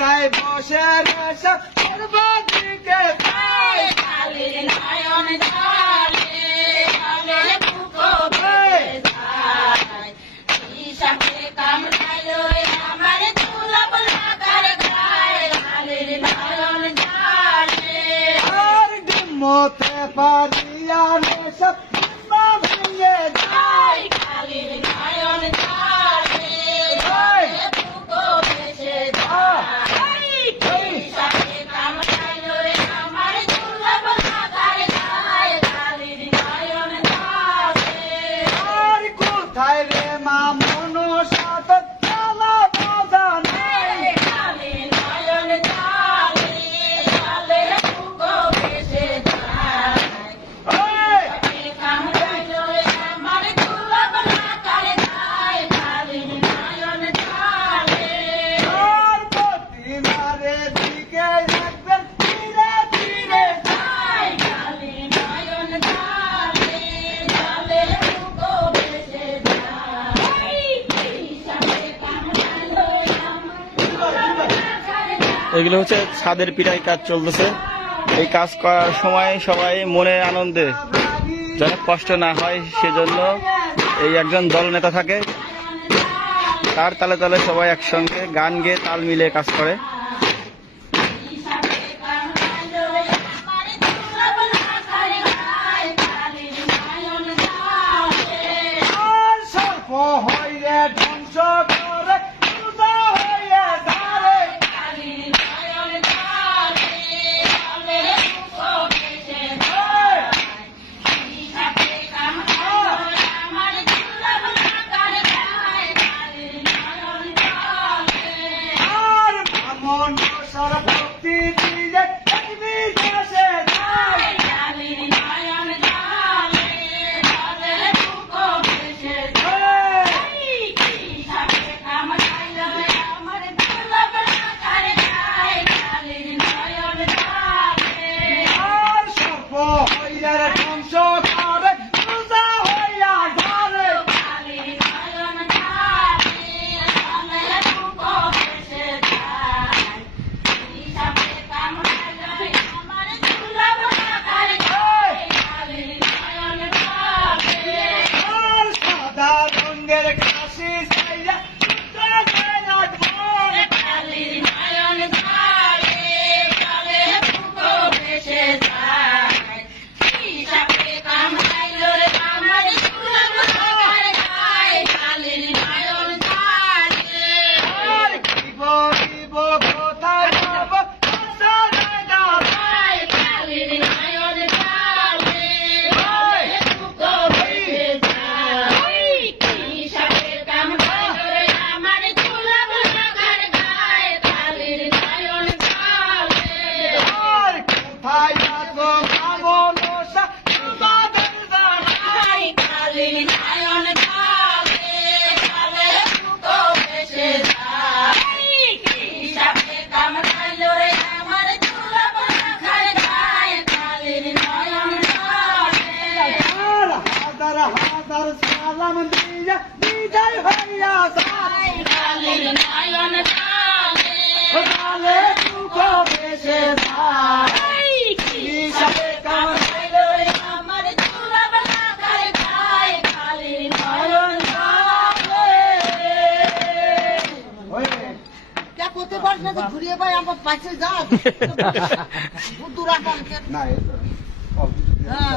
রাস্তায় বসে রয়েছে, সর্বদিকে তাই কালের নয়ন জলে জলে বুকো ভরে যায় কামড়ালো আমার দুলভ লাগার গায়ে কালের নয়ন জলে আর ডিমতে পারিয়া সব ভেঙে যায় যায় নয়ন জলে এগুলো হচ্ছে ছাদের পিড়ায় কাজ চলতেছে। এই কাজ করার সময় সবাই মনে আনন্দে যেন কষ্ট না হয় সেজন্য এই একজন দল নেতা থাকে। তার তালে তালে সবাই একসঙ্গে গান গেয়ে তাল মিলিয়ে কাজ করে। Shut up. Hallelujah. হাজার হাজার সালাম দিয়া বিদায় হইয়া যায় গালে দুঃখ বেশে যায়। হিসাবে কামাইলো আমার দুলাভ লাগার গায়ে কালী নয়ন কে করতে পারিস না ঘুরিয়ে পাই আমার পাশে যা। দূর দূর না হ্যাঁ